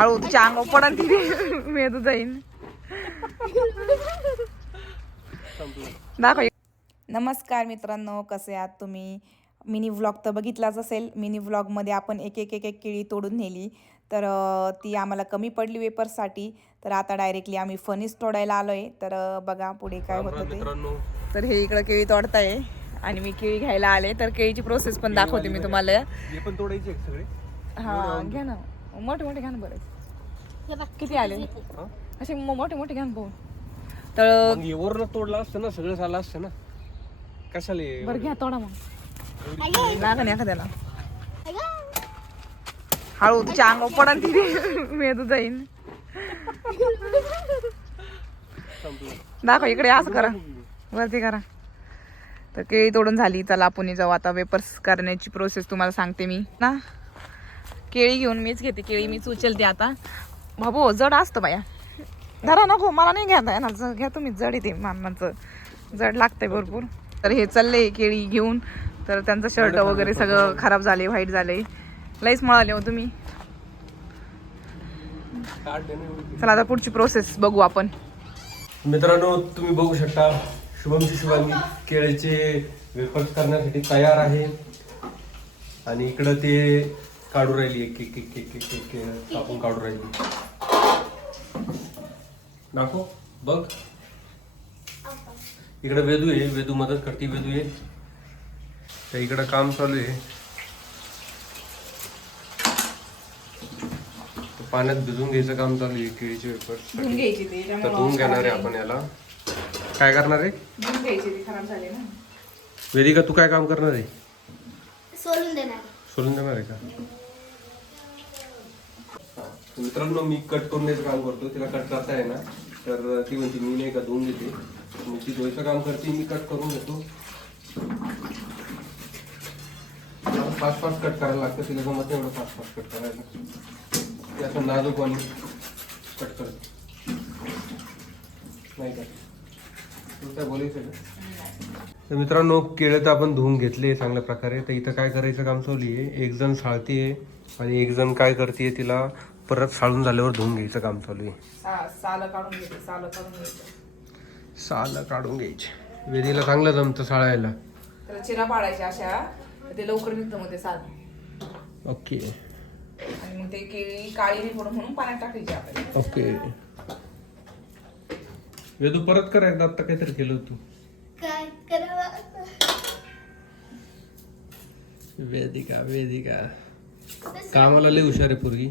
हळू तुझ्या अंगावर पडन ती मेदू जाईन. दाखव. नमस्कार मित्रांनो कसे आहात तुम्ही? मिनी व्लॉग तर बघितलाच असेल. मिनी व्लॉगमध्ये आपण एक एक एक एक केळी तोडून नेली. तर ती आम्हाला कमी पडली वेपर्ससाठी तर आता डायरेक्टली आम्ही फणीस तोडायला आलो आहे तर बघा पुढे काय होतं ते. तर हे इकडं केळी तोडताय. आणि मी केळी घ्यायला आले. तर केळीची प्रोसेस पण दाखवते मी तुम्हाला. हे पण तोडायचे आहेत सगळे. हा घ्या ना. मोठे मोठे घ्या ना बरेच किती आले? हा? असे मो- मोठे मोठे घ्या ना पाहून तर मग वरनं तोडलं असतं ना सगळं झालं असतं ना. कशाला हे? बरं घ्या तोडा मग. लागा नाही एखाद्याला. हळू तुझ्या अंगावर पडन ती मेदू जाईन. दाखव इकडे असं करा. वरती करा. तर केळी तोडून झाली. चला आपण जाऊ आता वेपर्स करण्याची प्रोसेस तुम्हाला सांगते मी. ना? केळी घेऊन मीच घेते केळी मीच उचलते आता. बाबू जड असतं बाया. धरा नको मला नाही घ्या ज- घ्या तुम्ही जड येते मानमाचं जड लागतंय भरपूर. तर हे चालले केळी घेऊन. तर त्यांचं शर्ट वगैरे सगळं खराब झाले व्हाईट झाले लईच मळाले हो तुम्ही. ना. चला आता पुढची प्रोसेस बघू आपण. मित्रांनो तुम्ही बघू शकता शुभमची शिवानी केळीचे वेफर्स करण्यासाठी तयार आहे. आणि इकडं ते काढू राहिली एक एक एक एक एक एक कापून काढू राहिली. दाखव बघ. इकडं वेदू आहे वेदू मदत करते वेदू आहे. तर इकडं काम चालू आहे. पाण्यात भिजून घ्यायचं काम चालू आहे केळीचे ते तर धुवून घेणार आहे आपण याला. काय करणार आहे? धुवून घ्यायची ते खराब झाले ना. वेदिका तू काय काम करणार आहे? सोडून देणार आहे का? मित्रांनो मी कट करूनच काम करतो तिला कट करता आहे ना तर ती म्हणते मी नाही का धुवून देते. मग ती धुवायचं काम करते मी कट करून घेतो. फास्ट फास्ट कट करायला लागतं. तिला जमत नाही एवढं फास्ट फास्ट कट करायला. ते असं नाजूक आणि कट करत. नाही का? काय बोलायचं का तर मित्रांनो केळं तर आपण धुवून घेतले चांगल्या प्रकारे. तर इथं काय करायचं काम चालू आहे. एक जण साळतीये आणि एक जण काय करते तिला परत साळून झाल्यावर धुवून घ्यायचं काम चालू आहे. सालं काढून घ्यायचं सालं काढून घ्यायचं. साल काढून घ्यायची. वेदीला चांगलं जमतं साळायला. त्याला चिरा पाडायच्या अशा तर ते लवकर निघतं मग ते साल. ओके. आणि मग ते केळी काळी नाही पडून म्हणून पाण्यात टाकायची आपल्याला ओके. वेदू परत करायचं आता काहीतरी केलं तू. काय करावं वेदिका वेदिका. कामाला लय हुशार आहे पोरगी.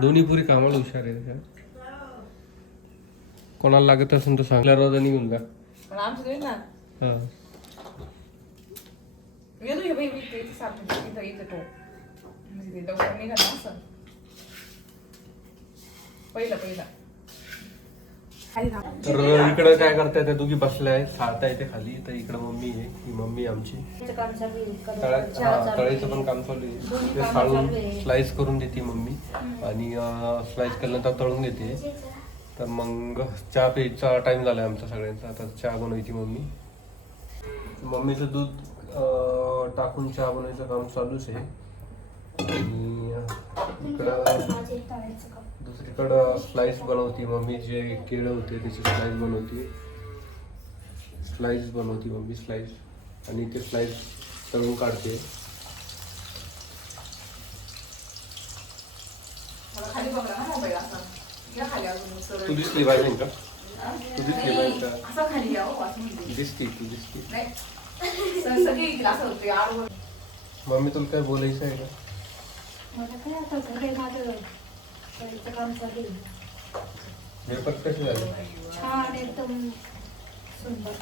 दोन्ही पुरी कामाला हुशार आहे का? कोणाला लागत असेल तर सांगल्या रोज निघून जा. तो म्हणजे पहिलं पहिलं. तर इकडं काय करताय? त्या दोघी बसल्या आहेत साळताय ते खाली. तर इकडं मम्मी आहे. ही मम्मी आमची. काम तळायचं पण काम चालू आहे. ते साळून स्लाइस करून देते मम्मी. आणि स्लाइस केल्यानंतर तळून घेते तर मग चहा प्यायचा टाइम झालाय आमचा सगळ्यांचा. तर चहा बनवायची मम्मी. मम्मीचं दूध टाकून चहा बनवायचं काम चालूच आहे. आणि इकडं. दुसरीकडं स्लाइस बनवती मम्मी जे केळं होते त्याची स्लाइस बनवते. स्लाइस बनवती मम्मी स्लाइस आणि ते स्लाइस तळून काढते. तू दिसली पाहिजे का? तू दिसली पाहिजे का. दिसती तू दिसती. मम्मी तुला काय बोलायचं आहे का? मला काय आता घरी माझं काम चालू आहे. कसे झाले छान एकदम सुंदर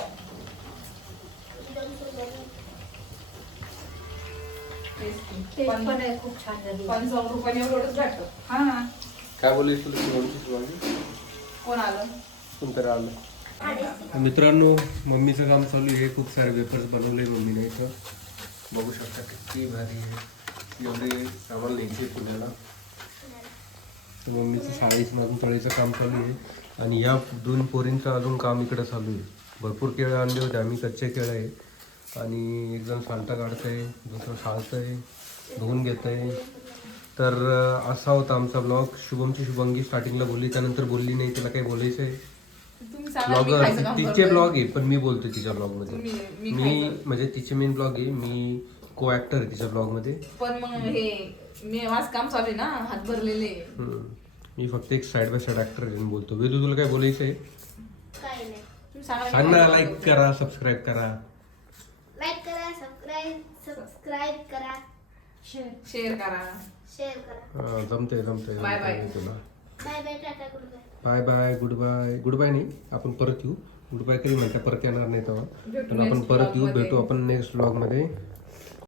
पण पण आहे खूप छान झाली पंचावन्न रुपयाने एवढंच भेटतं हा काय बोलायचं तुला शिवांची शिवांची कोण आलं आलं मित्रांनो मम्मीचं काम चालू आहे खूप सारे वेपर्स बनवले मम्मीने इथं बघू शकता किती भारी आहे एवढे आम्हाला न्यायचे आहे पुण्याला. तर मम्मीचं मागून तळीचं काम चालू आहे. आणि या दोन पोरींचं अजून काम इकडे चालू आहे. भरपूर केळं आणले होते. आम्ही कच्चे केळं आहे. आणि एक जण साल्टा काढतंय दुसरं साळतंय धुवून घेतंय. तर असा होता आमचा ब्लॉग शुभमची शुभंगी स्टार्टिंगला बोलली. त्यानंतर बोलली नाही. तिला काही बोलायचं आहे. ब्लॉगर तिचे. ब्लॉग आहे पण मी बोलतोय तिच्या ब्लॉगमध्ये तुम्ही- मी मी म्हणजे तिचे मेन ब्लॉग आहे. मी को ऍक्टर आहे तिच्या ब्लॉगमध्ये पण मग हे मी माझं काम चालू आहे ना हात भरलेले. हम्म. मी फक्त एक साइड बाय साइड ऍक्टर आहे बोलतो. वेदू तुला काय बोलायचं आहे? काही नाही. तुम्ही सांगा सांग ना लाईक. करा सबस्क्राईब करा. लाईक करा सबस्क्राईब सबस्क्राईब करा. शेअर करा. शेअर करा. हा, जमतंय जमतंय Bye bye. जमतंय तुला. Bye bye tata good bye bye bye good bye good bye नाही आपण परत येऊ. गुड बाय कधी म्हणता? परत येणार नाही तेव्हा. भेटू पण आपण next परत vlog येऊ मध्ये. भेटू आपण नेक्स्ट ब्लॉगमध्ये